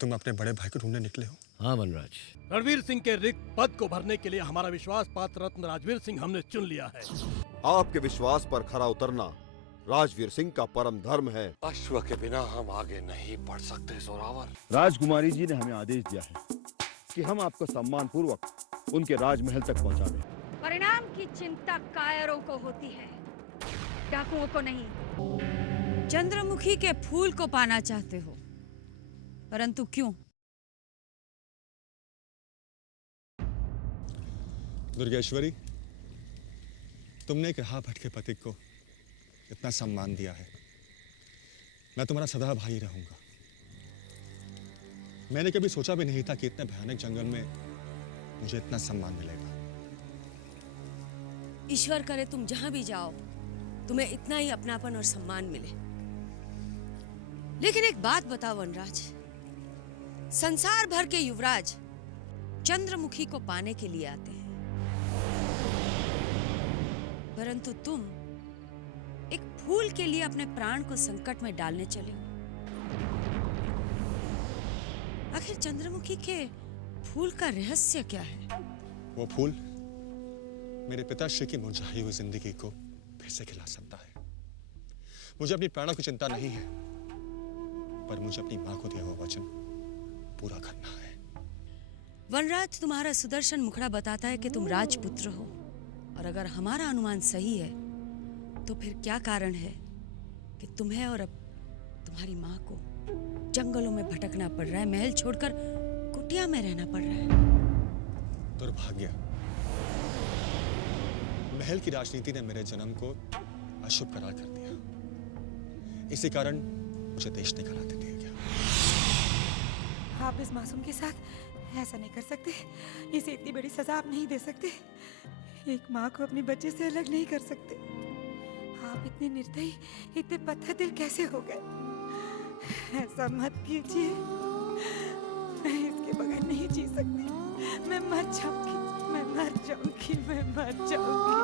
तुम अपने बड़े भाई को ढूंढने निकले हो? हाँ वनराज। रणवीर सिंह के रिक्त पद को भरने के लिए हमारा विश्वास पात्र रत्न राजवीर सिंह हमने चुन लिया है। आपके विश्वास पर खरा उतरना राजवीर सिंह का परम धर्म है। अश्व के बिना हम आगे नहीं बढ़ सकते जोरावर। राजकुमारी जी ने हमें आदेश दिया है कि हम आपको सम्मान पूर्वक उनके राजमहल तक पहुंचा दें। परिणाम की चिंता कायरों को होती है, डाकुओं को नहीं। चंद्रमुखी के फूल को पाना चाहते हो, परंतु क्यों? दुर्गेश्वरी, तुमने एक राह भटके पति को इतना सम्मान दिया है। मैं तुम्हारा सदा भाई रहूंगा। मैंने कभी सोचा भी नहीं था कि इतने भयानक जंगल में मुझे इतना सम्मान मिलेगा। ईश्वर करे तुम जहां भी जाओ तुम्हें इतना ही अपनापन और सम्मान मिले। लेकिन एक बात बताओ वनराज, संसार भर के युवराज चंद्रमुखी को पाने के लिए आते हैं, परंतु तुम एक फूल के लिए अपने प्राण को संकट में डालने चले हो। आखिर चंद्रमुखी के फूल का रहस्य क्या है? वो फूल मेरे पिताश्री की मुरझाई हुई जिंदगी को फिर से खिला सकता है। मुझे अपनी प्राणों की चिंता नहीं है, पर मुझे अपनी मां को दिया हुआ वचन पूरा करना है। वनराज, तुम्हारा सुदर्शन मुखड़ा बताता है कि तुम राजपुत्र हो, और अगर हमारा अनुमान सही है तो फिर क्या कारण है कि तुम्हें और अब तुम्हारी मां को जंगलों में भटकना पड़ रहा है, महल छोड़कर कुटिया में रहना पड़ रहा है? दुर्भाग्य। महल की राजनीति ने मेरे जन्म को अशुभ करार कर दिया। इसी कारण मुझे देश निकाला दे दिया गया। आप इस मासूम के साथ ऐसा नहीं कर सकते। इसे इतनी बड़ी सजा आप नहीं दे सकते। एक माँ को अपने बच्चे से अलग नहीं कर सकते। आप इतने निर्दयी, इतने पत्थर दिल कैसे हो गए? ऐसा मत कीजिए। मैं इसके बगैर नहीं जी सकती। मैं मर जाऊंगी, मैं मर जाऊंगी, मैं मर जाऊंगी।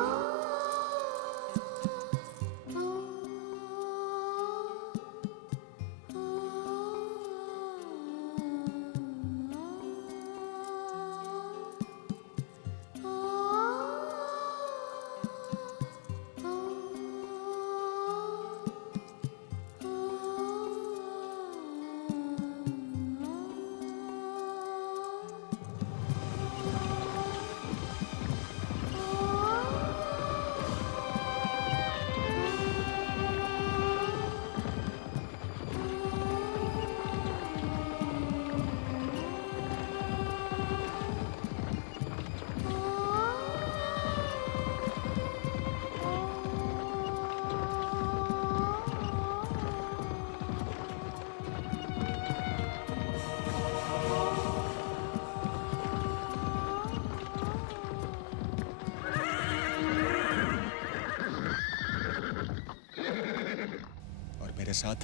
मेरे साथ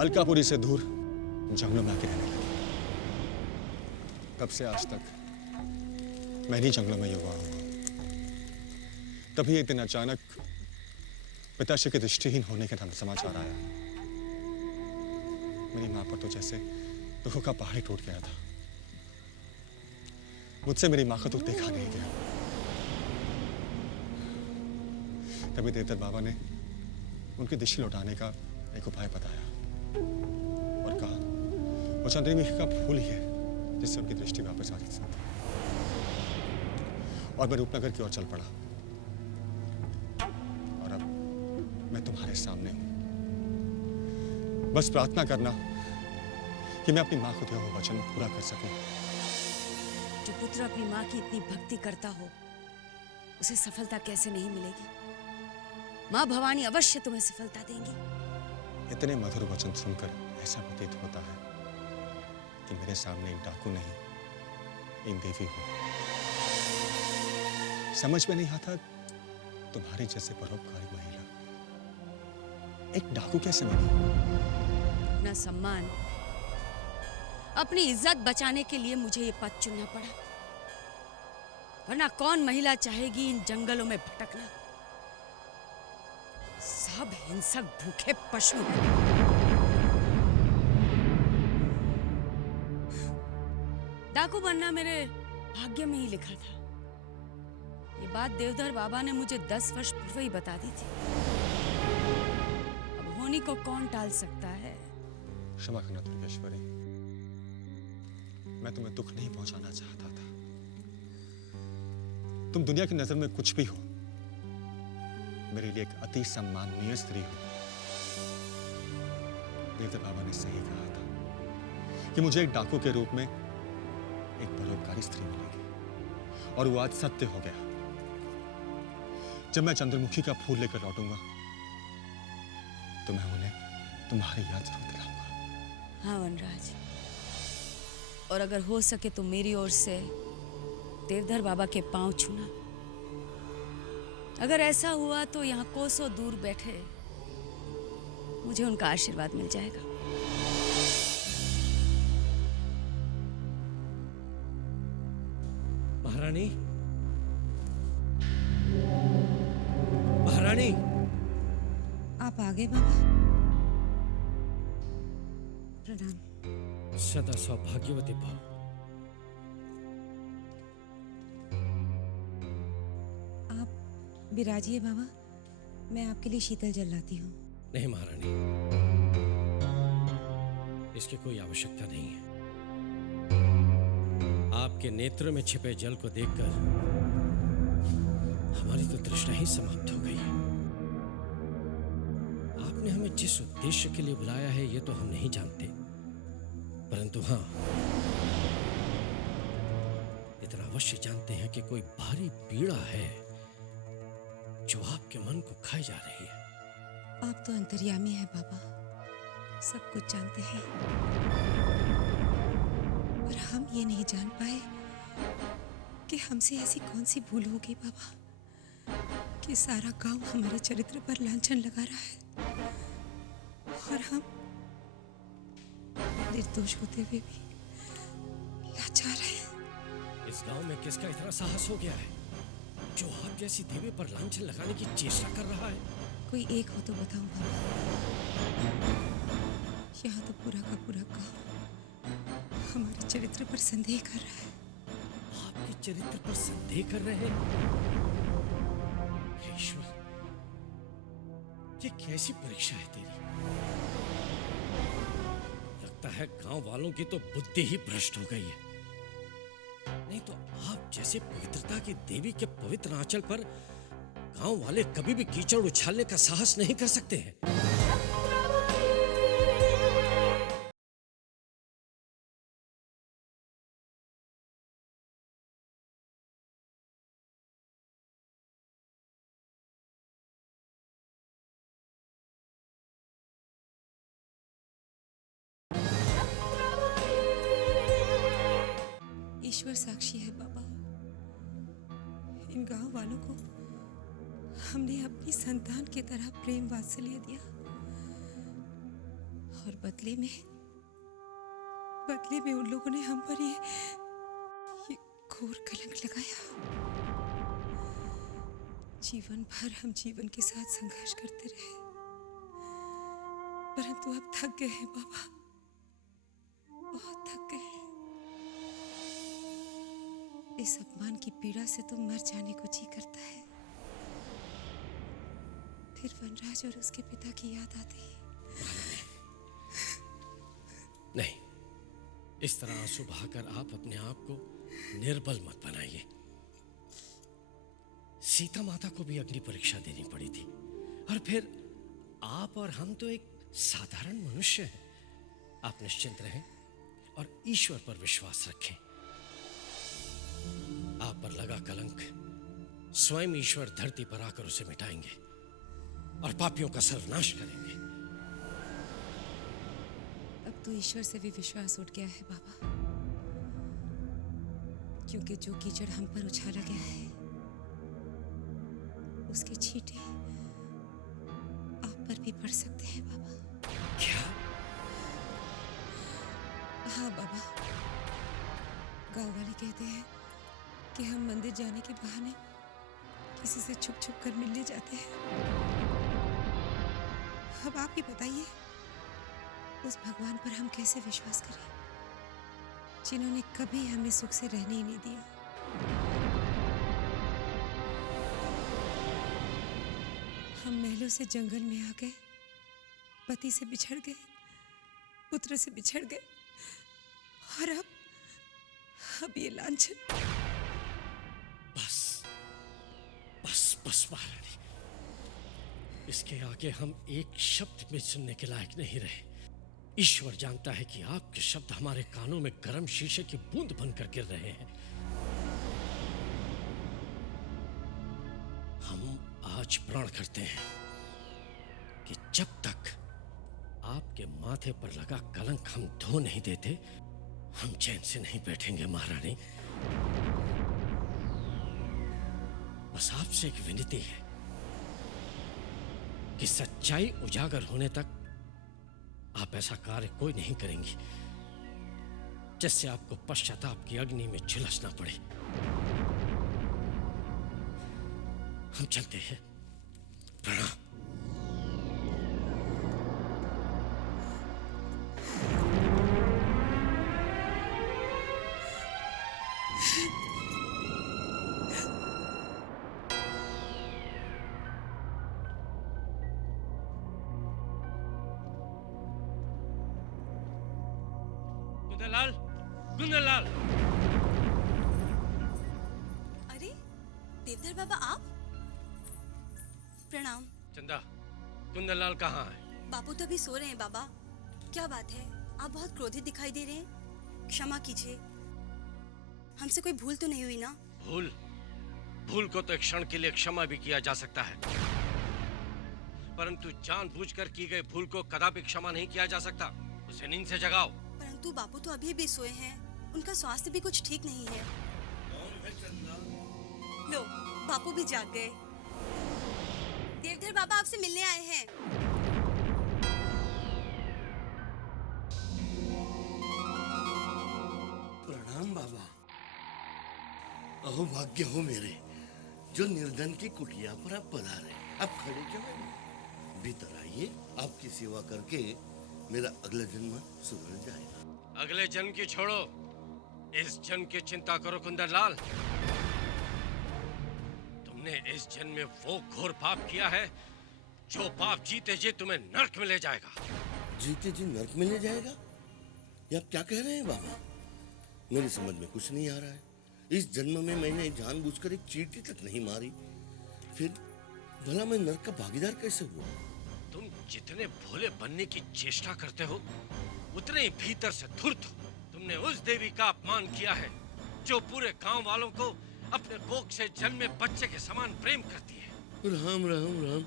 अलकापुरी से दूर जंगलों में आके रहने लगी। तब से आज तक मैं ही जंगलों में युवा हूँ। तभी एक दिन अचानक पिताश्री के दृष्टिहीन होने का समाचार आया। मेरी मां पर तो जैसे दुखों का पहाड़ टूट गया था। मुझसे मेरी मां का दुख देखा नहीं गया। तभी देवदत्त बाबा ने उनकी दृष्टि लौटाने का एक उपाय बताया और कहा वो चंद्रमुखी का फूल ही है जिससे उनकी दृष्टि वापस आ सकती है। और मैं रूपनगर की ओर चल पड़ा और अब मैं तुम्हारे सामने हूं। बस प्रार्थना करना कि मैं अपनी मां को दिया हुआ वचन पूरा कर सकूं। जो पुत्र अपनी मां की इतनी भक्ति करता हो उसे सफलता कैसे नहीं मिलेगी? मां भवानी अवश्य तुम्हें सफलता देंगी। इतने मधुर वचन सुनकर ऐसा प्रतीत होता है कि मेरे सामने एक डाकू नहीं, एक देवी हो। समझ में नहीं आता तुम्हारी जैसे परोपकारी महिला एक डाकू कैसे बनी? अपना सम्मान, अपनी इज्जत बचाने के लिए मुझे ये पद चुनना पड़ा, वरना कौन महिला चाहेगी इन जंगलों में भटकना? सब हिंसक भूखे पशु हैं। डाकू बनना मेरे भाग्य में ही लिखा था। ये बात देवधर बाबा ने मुझे 10 वर्ष पूर्व ही बता दी थी। अब होनी को कौन टाल सकता है? क्षमा करना दुर्गेश्वरी, मैं तुम्हें दुख नहीं पहुंचाना चाहता था। तुम दुनिया की नजर में कुछ भी हो, मेरे लिए एक अति सम्माननीय स्त्री हो। देवधर बाबा ने सही कहा था कि मुझे एक डाकू के रूप में एक परोपकारी स्त्री मिलेगी, और वो आज सत्य हो गया। जब मैं चंद्रमुखी का फूल लेकर लौटूंगा तो मैं उन्हें तुम्हारी याद जरूर दिलाऊंगा। हाँ वनराज, और अगर हो सके तो मेरी ओर से देवधर बाबा के पांव छूना। अगर ऐसा हुआ तो यहाँ कोसों दूर बैठे मुझे उनका आशीर्वाद मिल जाएगा। महारानी, महारानी, आप आ गए बाबा। प्रणाम। सदा सौभाग्यवती भव। आप विराजिए बाबा, मैं आपके लिए शीतल जल लाती हूँ। नहीं महारानी, इसकी कोई आवश्यकता नहीं है। आपके नेत्र में छिपे जल को देखकर हमारी तो तृष्णा ही समाप्त हो गई है। आपने हमें जिस उद्देश्य के लिए बुलाया है ये तो हम नहीं जानते, परंतु हाँ, इतना अवश्य जानते हैं कि कोई भारी पीड़ा है जो आपके मन को खाई जा रही है। आप तो अंतर्यामी हैं बाबा, सब कुछ जानते हैं, पर हम ये नहीं जान पाए कि हमसे ऐसी कौन सी भूल होगी बाबा कि सारा गांव हमारे चरित्र पर लांछन लगा रहा है, और हम निर्दोष होते हुए भी लाचार हैं। इस गांव में किसका इतना साहस हो गया है जो आप जैसी देवी पर लांछन लगाने की चेष्टा कर रहा है? कोई एक हो तो बताऊं बाबा। यहाँ तो पूरा का पूरा गांव हमारे चरित्र पर संदेह कर रहा है। आपके चरित्र पर संदेह कर रहे हैं? हे ईश्वर, ये कैसी परीक्षा है तेरी? लगता है गांव वालों की तो बुद्धि ही भ्रष्ट हो गई है। नहीं तो आप जैसे पवित्रता की देवी के पवित्र आंचल पर गांव वाले कभी भी कीचड़ उछालने का साहस नहीं कर सकते हैं। ईश्वर साक्षी है बाबा, इन गांव वालों को हमने अपनी संतान की तरह प्रेम वात्सल्य दिया, और बदले में उन लोगों ने हम पर ये घोर कलंक लगाया। जीवन भर हम जीवन के साथ संघर्ष करते रहे, परंतु अब थक गए हैं बाबा, बहुत थक गए हैं। इस अपमान की पीड़ा से तो मर जाने को जी करता है। फिर वनराज और उसके पिता की याद आती है। नहीं, इस तरह आंसू बहाकर आप अपने आप को निर्बल मत बनाइए। सीता माता को भी अग्नि परीक्षा देनी पड़ी थी, और फिर आप और हम तो एक साधारण मनुष्य हैं। आप निश्चिंत रहें और ईश्वर पर विश्वास रखें। आप पर लगा कलंक स्वयं ईश्वर धरती पर आकर उसे मिटाएंगे और पापियों का सर्वनाश करेंगे। अब तो ईश्वर से भी विश्वास उठ गया है बाबा, क्योंकि जो कीचड़ हम पर उछाला गया है उसके छींटे आप पर भी पड़ सकते हैं बाबा। क्या? हाँ बाबा, गांव वाले कहते हैं कि हम मंदिर जाने के बहाने किसी से छुप छुप कर मिलने जाते हैं। अब आप ही बताइए, उस भगवान पर हम कैसे विश्वास करें? जिन्होंने कभी हमें सुख से रहने ही नहीं दिया। हम महलों से जंगल में आ गए, पति से बिछड़ गए, पुत्र से बिछड़ गए, और अब ये लांछन। बस बस बस महारानी, इसके आगे हम एक शब्द भी सुनने के लायक नहीं रहे। ईश्वर जानता है कि आपके शब्द हमारे कानों में गर्म शीशे की बूंद बनकर गिर रहे हैं। हम आज प्रण करते हैं कि जब तक आपके माथे पर लगा कलंक हम धो नहीं देते, हम चैन से नहीं बैठेंगे महारानी। बस आपसे एक विनती है कि सच्चाई उजागर होने तक आप ऐसा कार्य कोई नहीं करेंगी जिससे आपको पश्चाताप की अग्नि में झुलसना पड़े। हम चलते हैं। प्रणाम। कुंदनलाल, कुंदनलाल। अरे देवधर बाबा, आप? प्रणाम। चंदा, कुंदनलाल कहाँ है? बापू तो अभी सो रहे हैं बाबा। क्या बात है, आप बहुत क्रोधित दिखाई दे रहे हैं। क्षमा कीजिए, हमसे कोई भूल तो नहीं हुई ना? भूल को तो एक क्षण के लिए क्षमा भी किया जा सकता है, परंतु जानबूझकर की गई भूल को कदापि क्षमा नहीं किया जा सकता। उसे नींद से जगाओ। परंतु बापू तो अभी भी सोए हैं, उनका स्वास्थ्य भी कुछ ठीक नहीं है। लो, बापू भी जाग गए। देवधर बाबा आपसे मिलने आए हैं। प्रणाम बाबा। अहो भाग्य हो मेरे, जो निर्धन की कुटिया पर आप पधारे। आप खड़े क्यों हैं? भीतर आइए, आपकी सेवा करके मेरा अगला जन्म सुधर जाएगा। अगले जन्म की छोड़ो, इस जन्म की चिंता करो कुंदनलाल। तुमने इस जन्म में वो घोर पाप किया है जो पाप जीते जी तुम्हें नरक में ले जाएगा। जीते जी नरक में ले जाएगा? ये आप क्या कह रहे हैं बाबा? मेरी समझ में कुछ नहीं आ रहा है। इस जन्म में मैंने जानबूझकर एक चींटी तक नहीं मारी, फिर भला मैं नरक का भागीदार कैसे हुआ? तुम जितने भोले बनने की चेष्टा करते हो, उतने ही भीतर से धूर्त हो। तुमने उस देवी का अपमान किया है जो पूरे गांव वालों को अपने कोख से जन्मे बच्चे के समान प्रेम करती है। राम राम राम।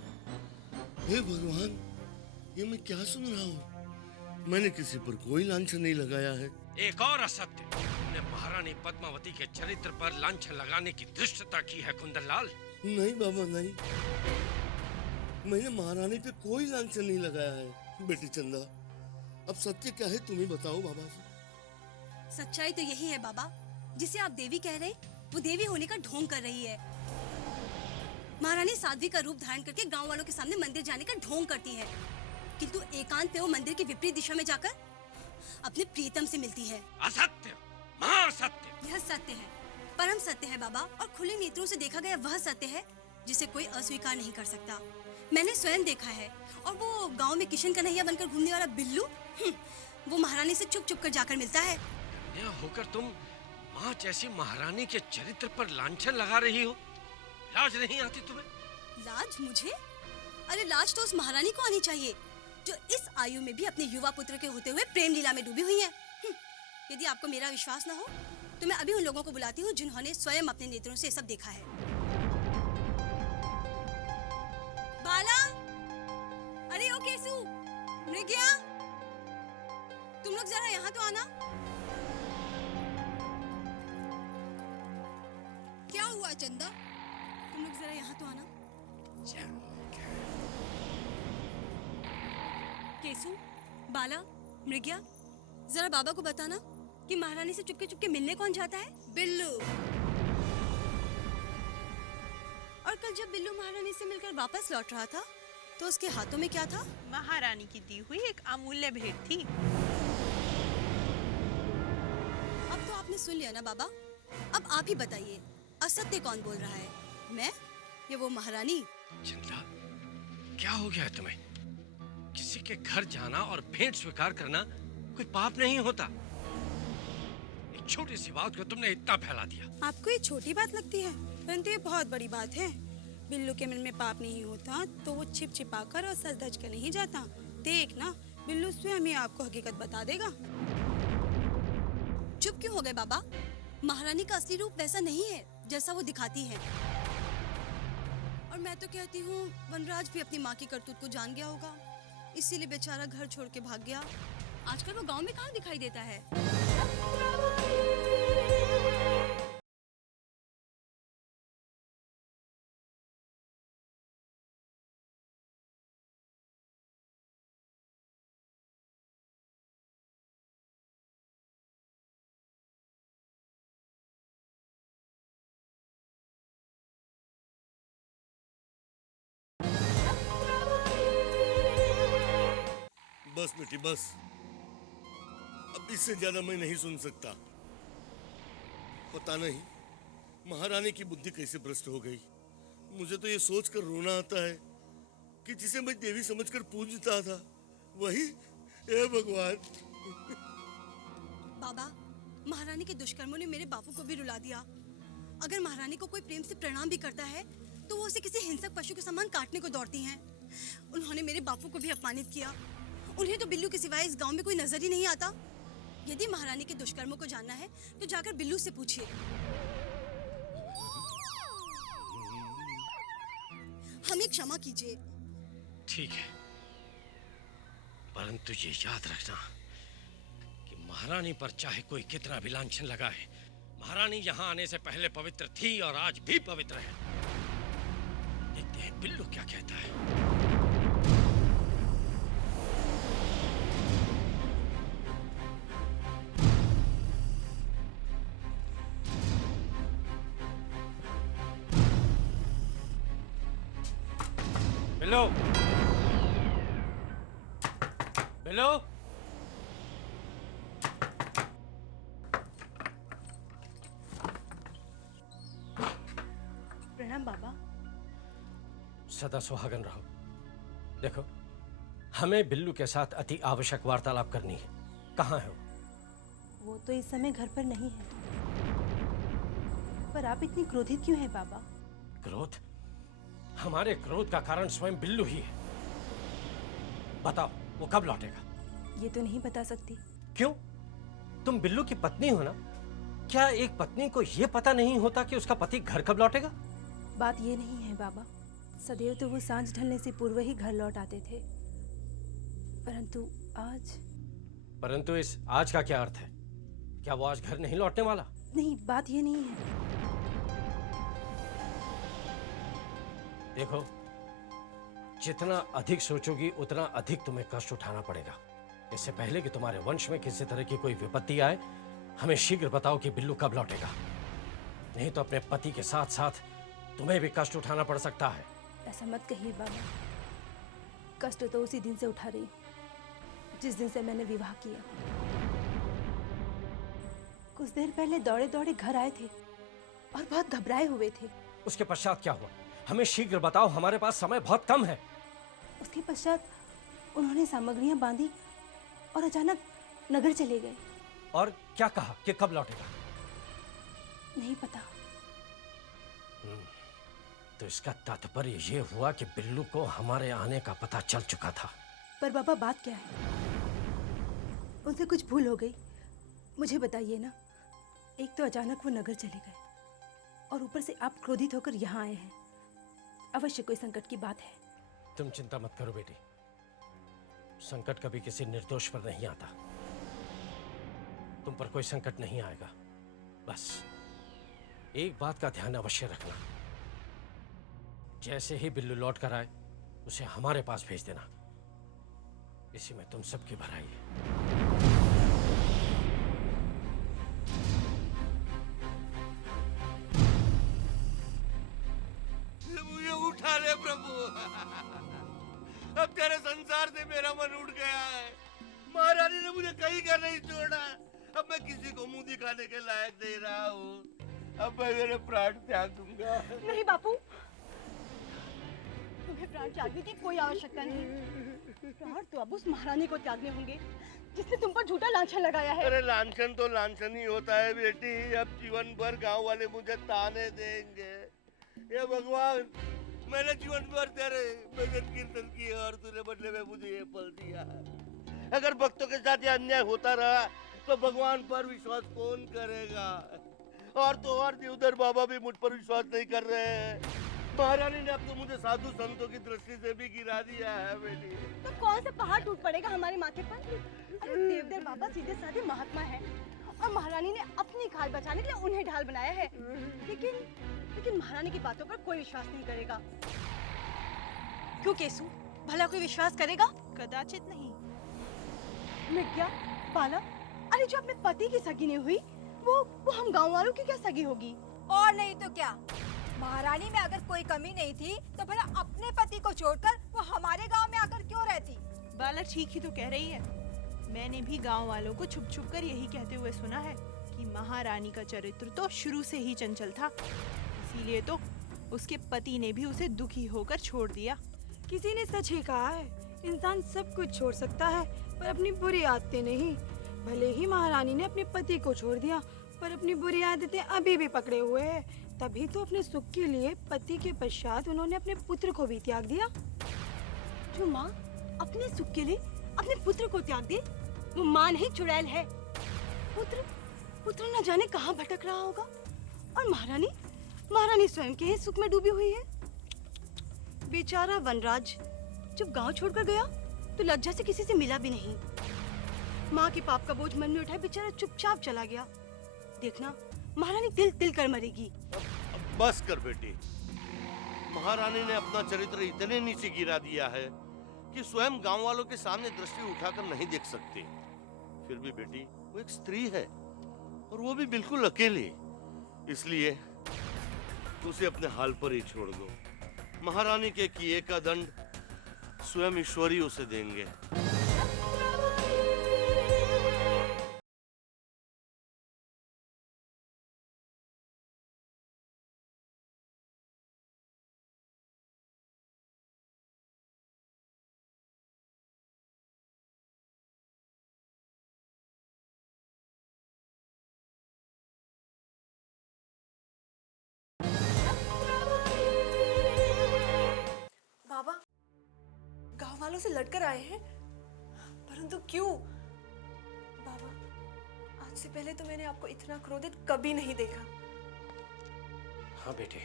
हे भगवान, ये मैं क्या सुन रहा हूँ? मैंने किसी पर कोई लांछन नहीं लगाया है। एक और असत्य, तुमने महारानी पद्मावती के चरित्र पर लांछन लगाने की धृष्टता की है कुंदनलाल। नहीं बाबा, नहीं, मैंने महारानी पे कोई लांछन नहीं लगाया है। बेटी चंदा, अब सत्य क्या है तुम ही बताओ बाबा से। सच्चाई तो यही है बाबा, जिसे आप देवी कह रहे, वो देवी होने का ढोंग कर रही है। महारानी साध्वी का रूप धारण करके गांव वालों के सामने मंदिर जाने का ढोंग करती है, किंतु एकांत में वो मंदिर की विपरीत दिशा में जाकर अपने प्रियतम से मिलती है। असत्य, महासत्य। यह सत्य है, परम सत्य है बाबा, और खुले नेत्रों से देखा गया वह सत्य है जिसे कोई अस्वीकार नहीं कर सकता। मैंने स्वयं देखा है। और वो गांव में किशन कन्हैया बनकर घूमने वाला बिल्लू, वो महारानी से चुप चुप कर जाकर मिलता है। यह होकर तुम माँ जैसी महारानी के चरित्र पर लांछन लगा रही हो, लाज नहीं आती तुम्हें? लाज मुझे? अरे लाज तो उस महारानी को आनी चाहिए जो इस आयु में भी अपने युवा पुत्र के होते हुए प्रेम लीला में डूबी हुई है। यदि आपको मेरा विश्वास न हो तो मैं अभी उन लोगों को बुलाती हूँ जिन्होंने स्वयं अपने नेत्रों से सब देखा है। बाला, अरे ओ केसु, मृग्या, तुम लोग जरा यहाँ तो आना। क्या हुआ चंदा? तुम लोग जरा यहाँ तो आना। केसु, बाला, मृग्या, जरा बाबा को बताना कि महारानी से चुपके चुपके मिलने कौन जाता है? बिल्लू। और कल जब बिल्लू महारानी से मिलकर वापस लौट रहा था तो उसके हाथों में क्या था? महारानी की दी हुई एक अमूल्य भेंट थी। आपने सुन लिया ना बाबा? अब आप ही बताइए, असत्य कौन बोल रहा है, मैं या वो महारानी? चिंता, क्या हो गया है तुम्हें? किसी के घर जाना और भेंट स्वीकार करना कोई पाप नहीं होता। एक छोटी सी बात को तुमने इतना फैला दिया। आपको ये छोटी बात लगती है, परंतु ये बहुत बड़ी बात है। बिल्लू के मन में पाप नहीं होता तो वो छिप छिपा कर और सच धज कर नहीं जाता। देख ना, बिल्लू स्वयं ही आपको हकीकत बता देगा। चुप क्यों हो गए बाबा? महारानी का असली रूप वैसा नहीं है जैसा वो दिखाती है। और मैं तो कहती हूँ वनराज भी अपनी माँ की करतूत को जान गया होगा, इसीलिए बेचारा घर छोड़ के भाग गया। आजकल वो गांव में कहाँ दिखाई देता है। बस बेटी बस, अब इससे ज्यादा मैं नहीं सुन सकता। पता नहीं महारानी की बुद्धि कैसे भ्रष्ट हो गई। मुझे तो ये सोचकर रोना आता है कि जिसे मैं देवी समझकर पूजता था वही, हे भगवान। बाबा, महारानी के दुष्कर्मों ने मेरे बापू को भी रुला दिया। अगर महारानी को कोई प्रेम से प्रणाम भी करता है तो वो उसे किसी हिंसक पशु के समान काटने को दौड़ती हैं। उन्होंने मेरे बापू को भी अपमानित किया। उन्हें तो बिल्लू के सिवाय इस गांव में कोई नजर ही नहीं आता। यदि महारानी के दुष्कर्मों को जानना है तो जाकर बिल्लू से पूछिए। हमें क्षमा कीजिए। ठीक है, परंतु ये याद रखना कि महारानी पर चाहे कोई कितना भी लांछन लगाए, महारानी यहाँ आने से पहले पवित्र थी और आज भी पवित्र है। देखते हैं बिल्लू क्या कहता है। बिल्लू, बिल्लू, प्रणाम बाबा। सदा सुहागन रहो। देखो, हमें बिल्लू के साथ अति आवश्यक वार्तालाप करनी है। कहाँ है वो? वो तो इस समय घर पर नहीं है। पर आप इतनी क्रोधित क्यों हैं बाबा? क्रोध? हमारे क्रोध का कारण स्वयं बिल्लू ही है। बताओ, वो कब लौटेगा? ये तो नहीं बता सकती। क्यों? तुम बिल्लू की पत्नी हो ना? क्या एक पत्नी को यह पता नहीं होता कि उसका पति घर कब लौटेगा? बात ये नहीं है बाबा। सदैव तो वो सांझ ढलने से पूर्व ही घर लौट आते थे, परंतु इस आज का क्या अर्थ है? क्या वो आज घर नहीं लौटने वाला? नहीं, बात ये नहीं है। देखो, जितना अधिक सोचोगी उतना अधिक तुम्हें कष्ट उठाना पड़ेगा। इससे पहले कि तुम्हारे वंश में किसी तरह की कोई विपत्ति आए, हमें शीघ्र बताओ कि बिल्लू कब लौटेगा। नहीं तो अपने पति के साथ साथ तुम्हें भी कष्ट उठाना पड़ सकता है। ऐसा मत कहिए बाबा। कष्ट तो उसी दिन से उठा रही हूं जिस दिन से मैंने विवाह किया। कुछ देर पहले दौड़े दौड़े घर आए थे और बहुत घबराए हुए थे। उसके पश्चात क्या हुआ? हमें शीघ्र बताओ, हमारे पास समय बहुत कम है। उसके पश्चात उन्होंने सामग्रियां बांधी और अचानक नगर चले गए। और क्या कहा कि कब लौटेगा? नहीं पता। तो इसका तात्पर्य ये हुआ कि बिल्लू को हमारे आने का पता चल चुका था। पर बाबा, बात क्या है? उनसे कुछ भूल हो गई, मुझे बताइए ना। एक तो अचानक वो नगर चले गए और ऊपर से आप क्रोधित होकर यहाँ आए हैं। अवश्य कोई संकट की बात है। तुम चिंता मत करो बेटी, संकट कभी किसी निर्दोष पर नहीं आता। तुम पर कोई संकट नहीं आएगा। बस एक बात का ध्यान अवश्य रखना, जैसे ही बिल्लू लौट कर आए उसे हमारे पास भेज देना। इसी में तुम सबकी भलाई है। मुझे उठा ले प्रभु। अब तेरे संसार से मेरा मन उठ गया है। महारानी ने मुझे कहीं का नहीं छोड़ा। अब मैं किसी को मुंह दिखाने के लायक नहीं रहा हूँ। अब मैं मेरे प्राण त्याग दूंगा। नहीं बापू, तुम्हें प्राण त्यागने की कोई आवश्यकता नहीं। प्राण तो अब उस महारानी को त्यागने होंगे जिसने तुम पर झूठा लांछन लगाया है। अरे लांछन तो लांछन ही होता है बेटी। अब जीवन भर गांव वाले मुझे ताने देंगे। ये भगवान, मैंने जीवन भर तेरे भजन कीर्तन किए और तूने बदले में मुझे ये पल दिया। अगर भक्तों के साथ ये अन्याय होता रहा तो भगवान पर विश्वास कौन करेगा? और तो और देवधर बाबा भी मुझ पर विश्वास नहीं कर रहे हैं। महारानी ने अब तो मुझे साधु संतों की दृष्टि से भी गिरा दिया है बेटी। तो कौन सा पहाड़ टूट पड़ेगा हमारे माथे पर? अरे देवधर बाबा सीधे साधे महात्मा है और महारानी ने अपनी खाल बचाने के लिए उन्हें ढाल बनाया है। लेकिन महारानी की बातों पर कोई विश्वास नहीं करेगा। क्यों केसु, भला कोई विश्वास करेगा? कदाचित नहीं। मिज्ञा, बाला, अरे जो अपने पति की सगी नहीं हुई वो हम गांव वालों की क्या सगी होगी? और नहीं तो क्या, महारानी में अगर कोई कमी नहीं थी तो भला अपने पति को छोड़कर वो हमारे गांव में आकर क्यों रहती? बाला ठीक ही तो कह रही है। मैंने भी गांव वालों को छुप छुप कर यही कहते हुए सुना है कि महारानी का चरित्र तो शुरू से ही चंचल था, इसीलिए तो उसके पति ने भी उसे दुखी होकर छोड़ दिया। किसी ने सच ही कहा है, इंसान सब कुछ छोड़ सकता है पर अपनी बुरी आदतें नहीं। भले ही महारानी ने अपने पति को छोड़ दिया पर अपनी बुरी आदतें अभी भी पकड़े हुए हैं। तभी तो अपने सुख के लिए पति के पश्चात उन्होंने अपने पुत्र को भी त्याग दिया। जो माँ अपने सुख के लिए अपने पुत्र को त्याग दे, वो माँ नहीं चुड़ैल है। पुत्र न जाने कहाँ भटक रहा होगा और महारानी स्वयं के ही सुख में डूबी हुई है। बेचारा वनराज जब गांव छोड़कर गया तो लज्जा से किसी से मिला भी नहीं। माँ के पाप का बोझ मन में उठाए बेचारा चुपचाप चला गया। देखना, महारानी तिल तिल कर मरेगी। अब बस कर बेटी। महारानी ने अपना चरित्र इतने नीचे गिरा दिया है कि स्वयं गांव वालों के सामने दृष्टि उठाकर नहीं देख सकती। फिर भी बेटी, वो एक स्त्री है और वो भी बिल्कुल अकेली। इसलिए उसे अपने हाल पर ही छोड़ दो। महारानी के किए का दंड स्वयं ईश्वर ही उसे देंगे। बाबा गांव वालों से लड़कर आए हैं, परंतु क्यों? बाबा, आज से पहले तो मैंने आपको इतना क्रोधित कभी नहीं देखा। हाँ बेटे,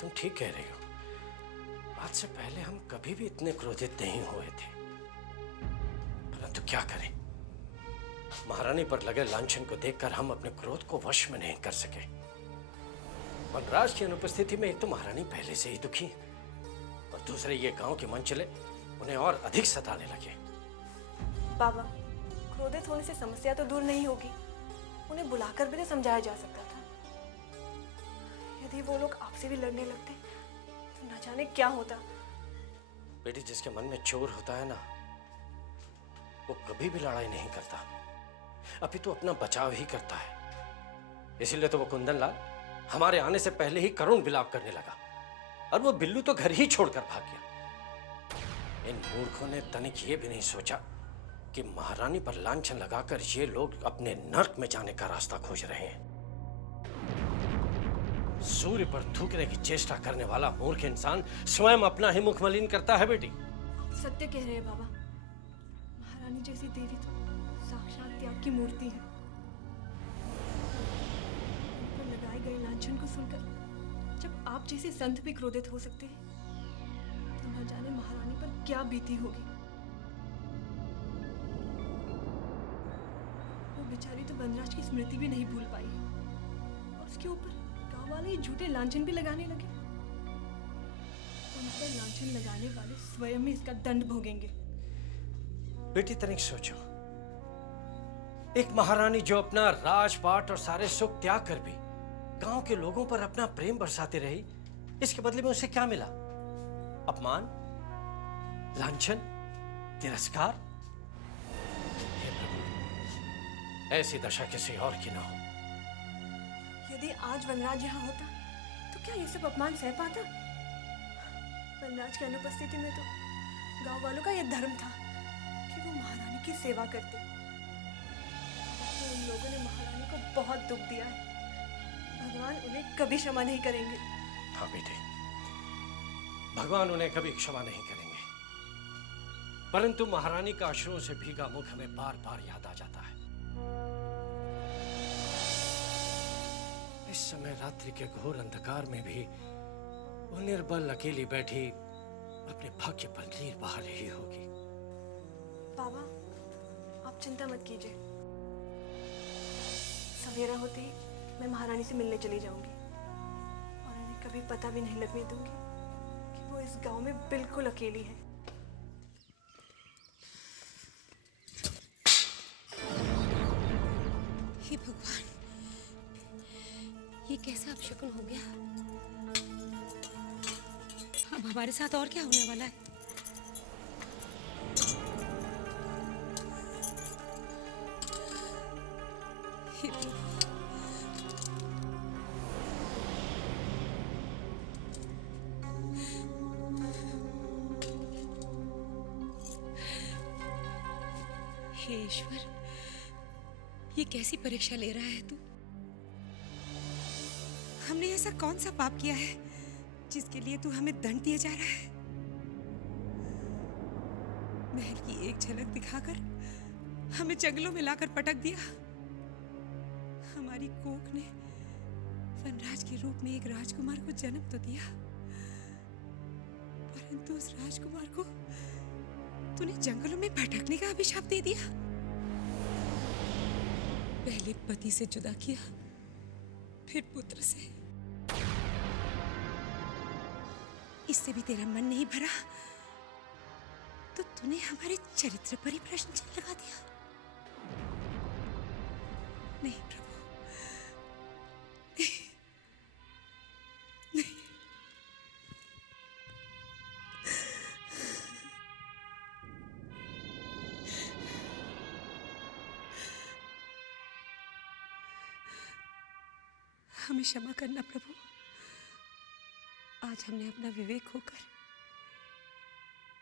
तुम ठीक कह रही हो। आज से पहले हम कभी भी इतने क्रोधित नहीं हुए थे, परंतु क्या करें, महारानी पर लगे लांछन को देखकर हम अपने क्रोध को वश में नहीं कर सके। वनराज की अनुपस्थिति में एक तो महारानी पहले से ही दुखी और दूसरे ये गांव के मनचले उन्हें और अधिक सताने लगे। बाबा, क्रोधित होने से समस्या तो दूर नहीं होगी। उन्हें बुलाकर भी तो समझाया जा सकता था। यदि वो लोग आपसे भी लड़ने लगते तो न जाने क्या होता। बेटी, जिसके मन में चोर होता है ना, वो कभी भी लड़ाई नहीं करता, अभी तो अपना बचाव ही करता है। इसीलिए तो वो कुंदन लाल हमारे आने से पहले ही करुण विलाप करने लगा और वो बिल्लू तो घर ही छोड़कर भाग गया। इन मूर्खों ने तनिक ये भी नहीं सोचा कि महारानी पर लांछन लगाकर ये लोग अपने नर्क में जाने का रास्ता खोज रहे हैं। सूर्य पर थूकने की चेष्टा करने वाला मूर्ख इंसान स्वयं अपना ही मुख मलिन करता है। बेटी, आप सत्य कह रहे हैं बाबा। महारानी जैसी देवी तो साक्षात त्याग की मूर्ति है। उन पर लगाए गए लांछन को सुनकर जब आप जैसे संत भी क्रोधित हो सकते हैं, तो न जाने महारानी पर क्या बीती होगी। वो बेचारी तो वनराज की स्मृति भी नहीं भूल पाई और उसके ऊपर गांव वाले झूठे लांछन भी लगाने लगे। उन पर लांछन लगाने वाले स्वयं ही इसका दंड भोगेंगे। बेटी, तनिक सोचो, एक महारानी जो अपना राजपाट और सारे सुख त्याग कर भी गांव के लोगों पर अपना प्रेम बरसाती रही, इसके बदले में उसे क्या मिला? अपमान, लांछन, तिरस्कार। हे प्रभु, ऐसी दशा किसी और की ना हो। यदि आज वनराज यहाँ होता तो क्या ये सब अपमान सह पाता? वनराज की अनुपस्थिति में तो गांव वालों का यह धर्म था कि वो महारानी की सेवा करते। तो उन लोगों ने महारानी को बहुत दुख दिया है। भगवान उन्हें कभी क्षमा नहीं करेंगे। हाँ बेटे, भगवान उन्हें कभी क्षमा नहीं करेंगे, परंतु महारानी का अश्रुओं से भीगा मुख हमें बार बार याद आ जाता है। इस समय रात्रि के घोर अंधकार में भी वो निर्बल अकेली बैठी अपने भाग्य पर नीर बहा रही होगी। बाबा, आप चिंता मत कीजिए। सवेरा होते ही मैं महारानी से मिलने चली जाऊंगी और उन्हें कभी पता भी नहीं लगने दूंगी कि वो इस गांव में बिल्कुल अकेली है। हे भगवान, ये कैसा अपशकुन हो गया? अब हमारे साथ और क्या होने वाला है? हे प्रभु, हे ईश्वर, ये कैसी परीक्षा ले रहा है तू? हमने ऐसा कौन सा पाप किया है जिसके लिए तू हमें दंड दिया जा रहा है? महल की एक झलक दिखाकर हमें जंगलों में लाकर पटक दिया। हमारी कोख ने वनराज के रूप में एक राजकुमार को जन्म तो दिया, परंतु उस राजकुमार को तूने जंगलों में भटकने का अभिशाप दे दिया। पहले पति से जुदा किया, फिर पुत्र से। इससे भी तेरा मन नहीं भरा तो तूने हमारे चरित्र पर ही प्रश्न चिन्ह लगा दिया। नहीं प्रभु, नहीं, नहीं। हमें क्षमा करना प्रभु। आज हमने अपना विवेक होकर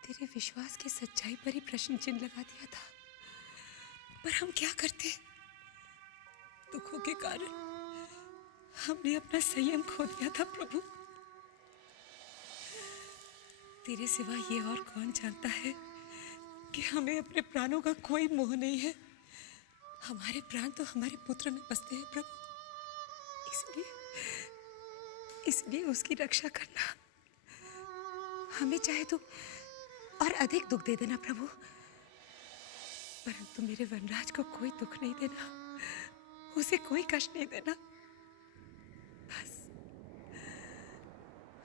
तेरे विश्वास की सच्चाई पर ही प्रश्न चिन्ह लगा दिया था, पर हम क्या करते? दुखों के कारण हमने अपना संयम खो दिया था प्रभु। तेरे सिवा ये और कौन जानता है कि हमें अपने प्राणों का कोई मोह नहीं है। हमारे प्राण तो हमारे पुत्र में बसते हैं प्रभु, इसलिए उसकी रक्षा करना। हमें चाहे तो और अधिक दुख दे देना प्रभु, परंतु मेरे वनराज को कोई दुख नहीं देना, उसे कोई कष्ट नहीं देना। बस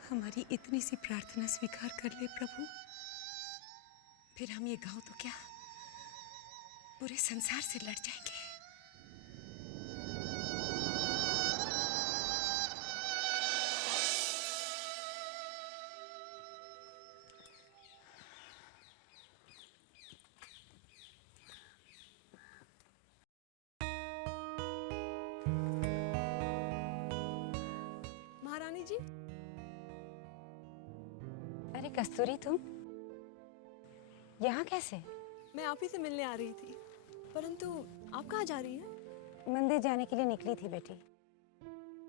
हमारी इतनी सी प्रार्थना स्वीकार कर ले प्रभु, फिर हम ये गांव तो क्या पूरे संसार से लड़ जाएंगे। महारानी जी, अरे कस्तूरी, तुम यहाँ कैसे? मैं आप ही से मिलने आ रही थी, परंतु आप कहाँ जा रही हैं? मंदिर जाने के लिए निकली थी बेटी।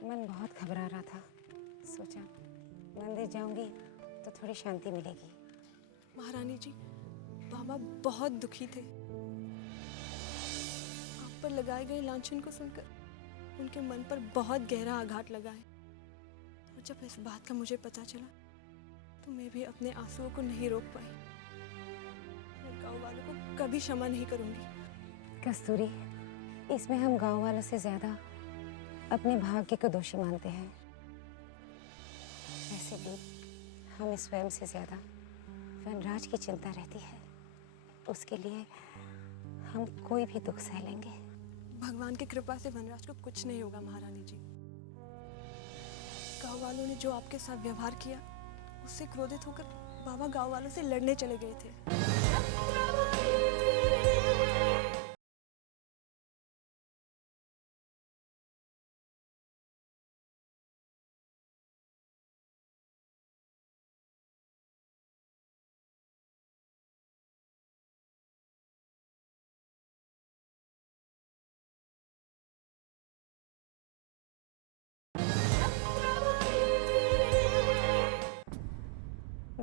मन बहुत घबरा रहा था, सोचा मंदिर जाऊंगी तो थोड़ी शांति मिलेगी। महारानी जी, बाबा बहुत दुखी थे। आप पर लगाए गए लांछन को सुनकर उनके मन पर बहुत गहरा आघात लगा है, और जब इस बात का मुझे पता चला तो मैं भी अपने आंसुओं को नहीं रोक पाई। मैं गांव वालों को कभी क्षमा नहीं करूंगी। कस्तूरी, इसमें हम गांव वालों से ज्यादा अपने भाग्य को दोषी मानते हैं। वैसे भी हमें स्वयं से ज्यादा वनराज की चिंता रहती है, उसके लिए हम कोई भी दुख सह लेंगे। भगवान की कृपा से वनराज को कुछ नहीं होगा महारानी जी। गांव वालों ने जो आपके साथ व्यवहार किया उससे क्रोधित होकर बाबा गांव वालों से लड़ने चले गए थे।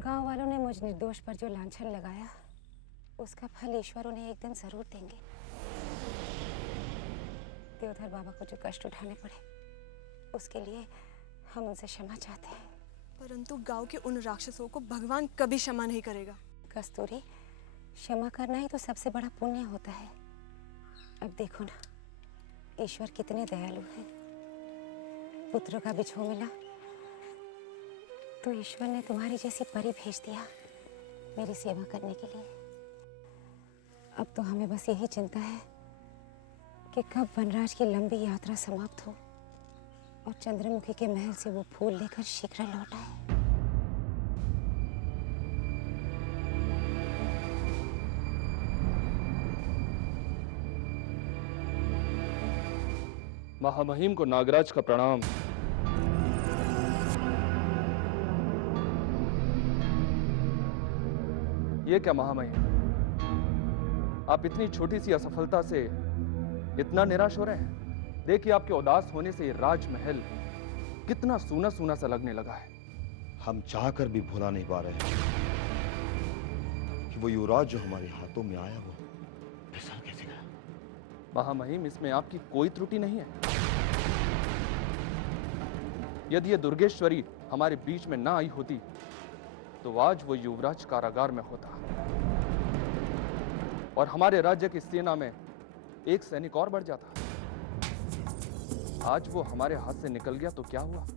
गांव वालों ने मुझ निर्दोष पर जो लांछन लगाया, उसका फल ईश्वर उन्हें एक दिन जरूर देंगे। देवधर बाबा को जो कष्ट उठाने पड़े, उसके लिए हम उनसे क्षमा चाहते हैं। परंतु गांव के उन राक्षसों को भगवान कभी क्षमा नहीं करेगा। कस्तूरी, क्षमा करना ही तो सबसे बड़ा पुण्य होता है। अब देखो ना, ईश्वर कितने दयालु हैं। पुत्र का बिछो मिला तो ईश्वर ने तुम्हारी जैसी परी भेज दिया मेरी सेवा करने के लिए। अब तो हमें बस यही चिंता है कि कब वनराज की लंबी यात्रा समाप्त हो और चंद्रमुखी के महल से वो फूल लेकर शीघ्र लौट आए। महामहिम को नागराज का प्रणाम। ये क्या महामहिम, आप इतनी छोटी सी असफलता से इतना निराश हो रहे हैं? देखिए, आपके उदास होने से ये राजमहल कितना सूना सूना सा लगने लगा है। हम चाहकर भी भुला नहीं पा रहे हैं कि वो युवराज जो हमारे हाथों में आया वो फिसल कैसे गया। महामहिम, इसमें आपकी कोई त्रुटि नहीं है। यदि ये दुर्गेश्वरी हमारे बीच में ना आई होती तो आज वो युवराज कारागार में होता और हमारे राज्य की सेना में एक सैनिक और बढ़ जाता। आज वो हमारे हाथ से निकल गया तो क्या हुआ,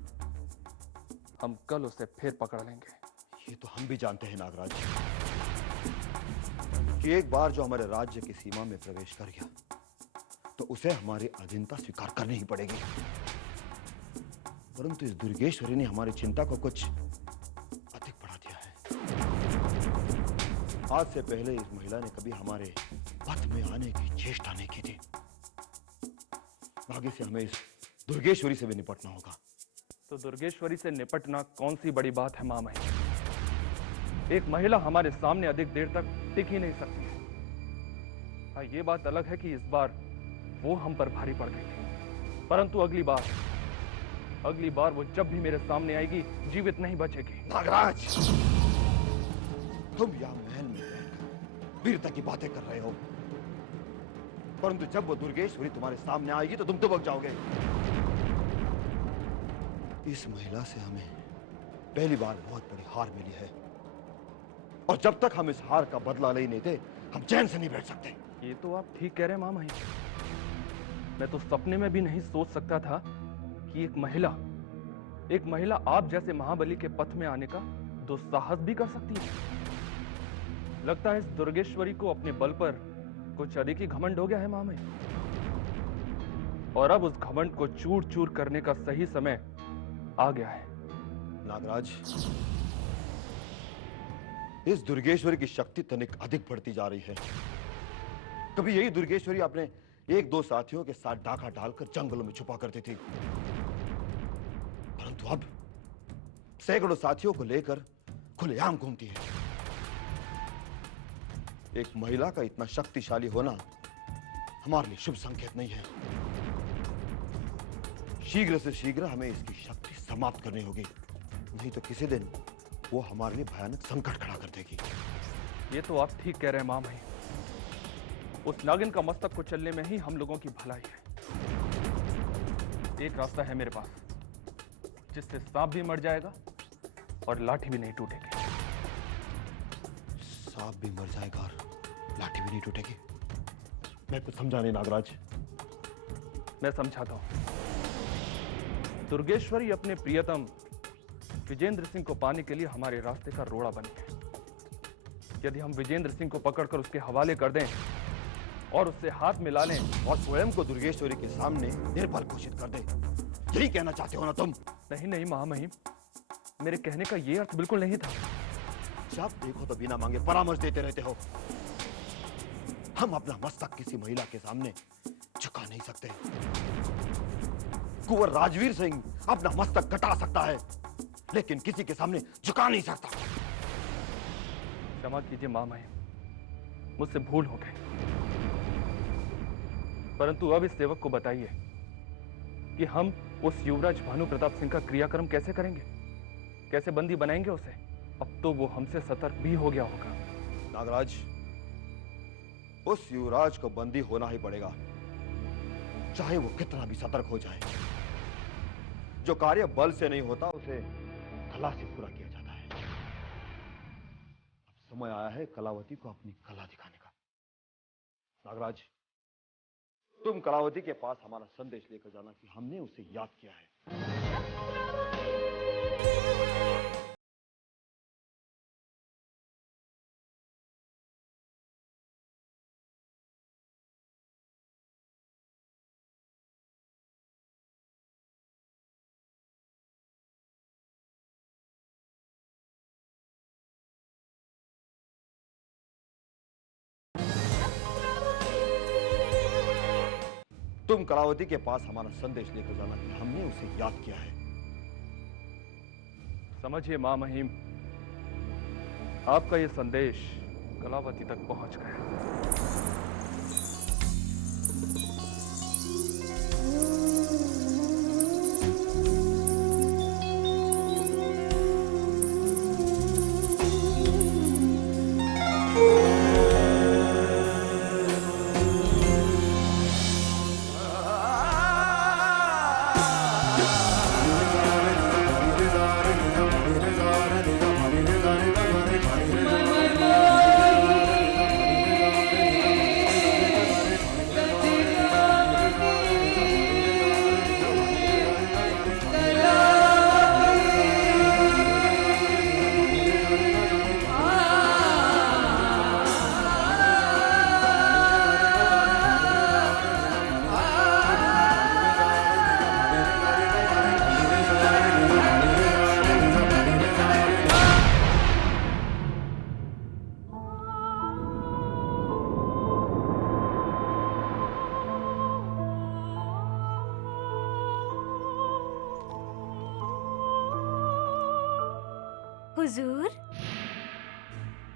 हम कल उसे फिर पकड़ लेंगे। ये तो हम भी जानते हैं नागराज कि एक बार जो हमारे राज्य की सीमा में प्रवेश कर गया तो उसे हमारी अधीनता स्वीकार करनी ही पड़ेगी। परंतु इस दुर्गेश्वरी ने हमारी चिंता को कुछ अधिक बढ़ा दिया है। आज से पहले इस महिला ने कभी हमारे पथ में आने की चेष्टा नहीं की थी। आगे से हमें इस दुर्गेश्वरी से भी निपटना होगा। तो दुर्गेश्वरी से निपटना कौन सी बड़ी बात है महामहिम? एक महिला हमारे सामने अधिक देर तक टिक ही नहीं सकती है। हाँ, ये बात अलग है कि इस बार वो हम पर भारी पड़ गई थी, परंतु अगली बार वो जब भी मेरे सामने आएगी जीवित नहीं बचेगी। नागराज, तुम यहां महल में बैठकर वीरता की बातें कर रहे हो, परंतु जब वो दुर्गेश्वरी तुम्हारे सामने आएगी तो तुम दुबक जाओगे। इस महिला से हमें पहली बार बहुत बड़ी हार मिली है और जब तक हम इस हार का बदला नहीं लेते हम चैन से नहीं बैठ सकते। ये तो आप ठीक कह रहे हैं महामहिम। मैं तो सपने में भी नहीं सोच सकता था कि एक महिला आप जैसे महाबली के पथ में आने का दुस्साहस भी कर सकती है। लगता है इस दुर्गेश्वरी को अपने बल पर कुछ अधिक ही घमंड हो गया है महामहिम, और अब उस घमंड को चूर चूर करने का सही समय आ गया है। नागराज, इस दुर्गेश्वरी की शक्ति तनिक अधिक बढ़ती जा रही है। कभी यही दुर्गेश्वरी अपने एक दो साथियों के साथ डाका डालकर जंगलों में छुपा करती थी, परंतु अब सैकड़ों साथियों को लेकर खुलेआम घूमती है। एक महिला का इतना शक्तिशाली होना हमारे लिए शुभ संकेत नहीं है। शीघ्र से शीघ्र हमें इसकी शक्ति समाप्त करनी होगी, नहीं तो किसी दिन वो हमारे लिए भयानक संकट खड़ा कर देगी। ये तो आप ठीक कह रहे हैं महामहिम। उस नागिन का मस्तक को चलने में ही हम लोगों की भलाई है। एक रास्ता है मेरे पास, जिससे सांप भी मर जाएगा और लाठी भी नहीं टूटेगी। सांप भी मर जाएगा और लाठी भी नहीं टूटेगी? मैं कुछ समझा नहीं नागराज। मैं समझाता हूं। दुर्गेश्वरी अपने प्रियतम विजेंद्र सिंह को पाने के लिए हमारे रास्ते का रोड़ा बनी है। यदि हम विजेंद्र सिंह को पकड़कर उसके हवाले कर दें और उससे हाथ मिला लें और स्वयं को दुर्गेश्वरी के सामने निर्बल घोषित कर दें, यही कहना चाहते हो ना तुम? नहीं महामहिम, मेरे कहने का यह अर्थ बिल्कुल नहीं था। जब देखो तो बिना मांगे परामर्श देते रहते हो। हम अपना मस्तक किसी महिला के सामने झुका नहीं सकते। कुंवर राजवीर सिंह अपना मस्तक कटा सकता है, लेकिन किसी के सामने झुका नहीं सकता। क्षमा कीजिए महामहिम, मुझसे भूल हो गई। परंतु अब इस सेवक को बताइए कि हम उस युवराज भानु प्रताप सिंह का क्रियाक्रम कैसे करेंगे, कैसे बंदी बनाएंगे उसे? अब तो वो हमसे सतर्क भी हो गया होगा। नागराज, उस युवराज को बंदी होना ही पड़ेगा, चाहे वो कितना भी सतर्क हो जाए। जो कार्य बल से नहीं होता उसे कला से पूरा किया जाता है। अब समय आया है कलावती को अपनी कला दिखाने का। नागराज, तुम कलावती के पास हमारा संदेश लेकर जाना कि हमने उसे याद किया है। तुम कलावती के पास हमारा संदेश लेकर जाना कि हमने उसे याद किया है। समझिए मां महिम, आपका ये संदेश कलावती तक पहुंच गया।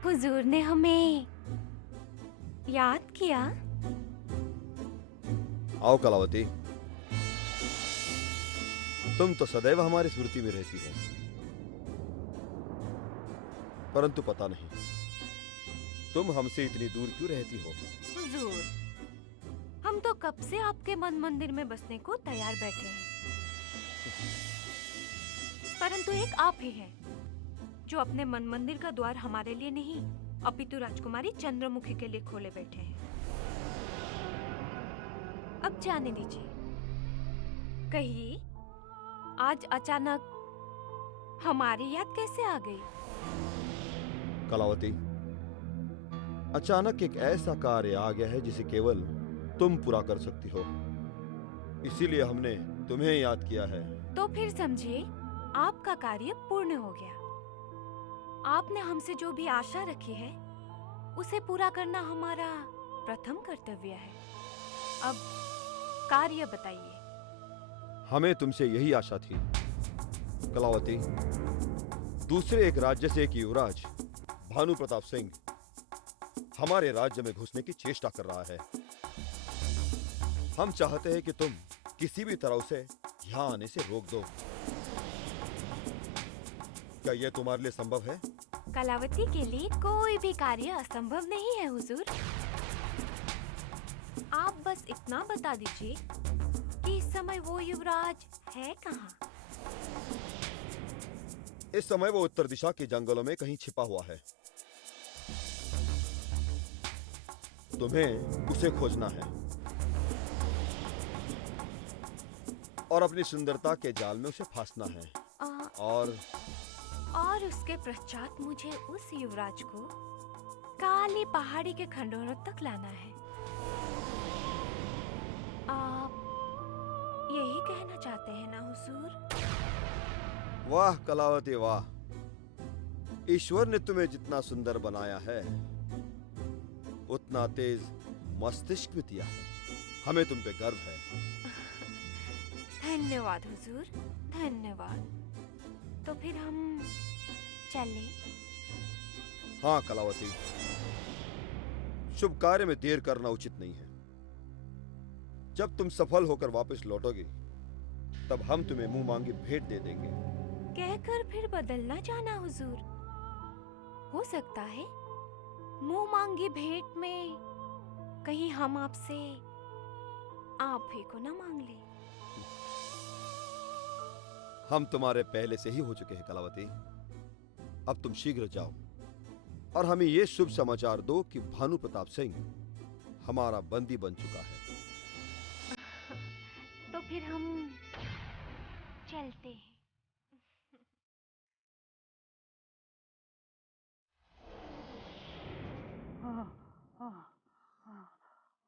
हुजूर ने हमें याद किया। आओ कलावती, तुम तो सदैव हमारी स्मृति में रहती हो, परंतु पता नहीं तुम हमसे इतनी दूर क्यों रहती हो। हुजूर, हम तो कब से आपके मन मंदिर में बसने को तैयार बैठे हैं, परंतु एक आप ही हैं जो अपने मन मंदिर का द्वार हमारे लिए नहीं अपितु राजकुमारी चंद्रमुखी के लिए खोले बैठे हैं। अब जाने दीजिए, कहिए आज अचानक हमारी याद कैसे आ गई। कलावती, अचानक एक ऐसा कार्य आ गया है जिसे केवल तुम पूरा कर सकती हो, इसीलिए हमने तुम्हें याद किया है। तो फिर समझिए आपका कार्य पूर्ण हो गया। आपने हमसे जो भी आशा रखी है उसे पूरा करना हमारा प्रथम कर्तव्य है। अब कार्य बताइए। हमें तुमसे यही आशा थी कलावती। दूसरे एक राज्य से एक युवराज भानु प्रताप सिंह हमारे राज्य में घुसने की चेष्टा कर रहा है। हम चाहते हैं कि तुम किसी भी तरह उसे यहां आने से रोक दो। क्या यह तुम्हारे लिए संभव है? कलावती के लिए कोई भी कार्य असंभव नहीं है हुजूर। आप बस इतना बता दीजिए कि इस समय वो युवराज है कहाँ? इस समय वो उत्तर दिशा के जंगलों में कहीं छिपा हुआ है। तुम्हें उसे खोजना है और अपनी सुंदरता के जाल में उसे फांसना है। और उसके पश्चात मुझे उस युवराज को काली पहाड़ी के खंडोरों तक लाना है। आप यही कहना चाहते हैं ना हुजूर? वाह कलावती वाह, ईश्वर ने तुम्हें जितना सुंदर बनाया है उतना तेज मस्तिष्क भी दिया है। हमें तुम पे गर्व है। धन्यवाद हुजूर, धन्यवाद। तो फिर हम चलें? हाँ कलावती, शुभ कार्य में देर करना उचित नहीं है। जब तुम सफल होकर वापस लौटोगे तब हम तुम्हें मुंह मांगी भेंट दे देंगे। कहकर फिर बदलना जाना हुजूर। हो सकता है मुंह मांगी भेंट में कहीं हम आपसे आप ही को ना मांग ले। हम तुम्हारे पहले से ही हो चुके हैं कलावती। अब तुम शीघ्र जाओ और हमें ये शुभ समाचार दो कि भानु प्रताप सिंह हमारा बंदी बन चुका है। तो फिर हम चलते हैं।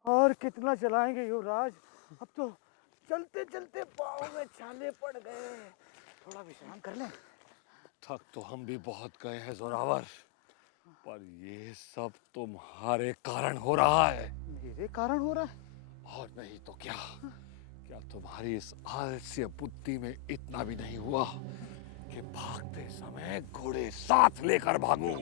और कितना चलाएंगे युवराज? अब तो चलते चलते पाँव में छाले पड़ गए। थोड़ा विश्राम कर लें। थक तो हम भी बहुत गए हैं जोरावर, पर ये सब तुम्हारे कारण हो रहा है। मेरे कारण हो रहा है? और नहीं तो क्या? क्या तुम्हारी इस आलस्य बुद्धि में इतना भी नहीं हुआ कि भागते समय घोड़े साथ लेकर भागूं?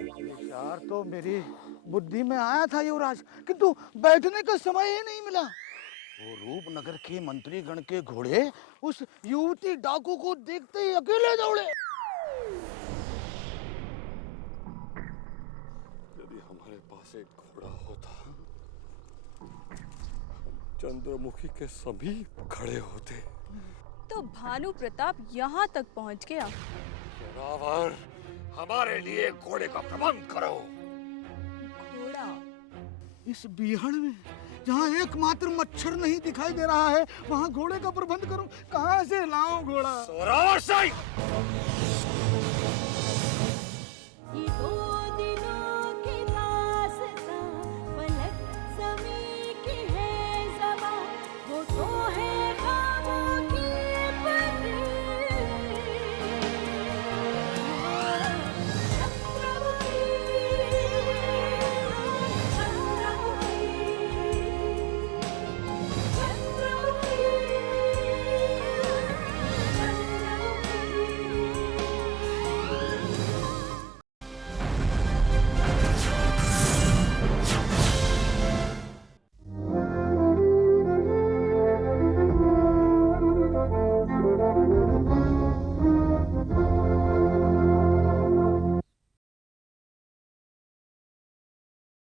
यार तो मेरी बुद्धि में आया था युवराज, किंतु बैठने का समय ही नहीं मिला। वो रूपनगर के मंत्री गण के घोड़े उस युवती डाकू को देखते ही अकेले दौड़े। यदि हमारे पास एक घोड़ा होता, चंद्रमुखी के समीप खड़े होते। तो भानु प्रताप यहाँ तक पहुँच गया। जोरावर, हमारे लिए घोड़े का प्रबंध करो। घोड़ा? इस बीहड़ में जहाँ एकमात्र मच्छर नहीं दिखाई दे रहा है, वहाँ घोड़े का प्रबंध करूं? कहाँ से लाऊं घोड़ा? जोरावर सिंह!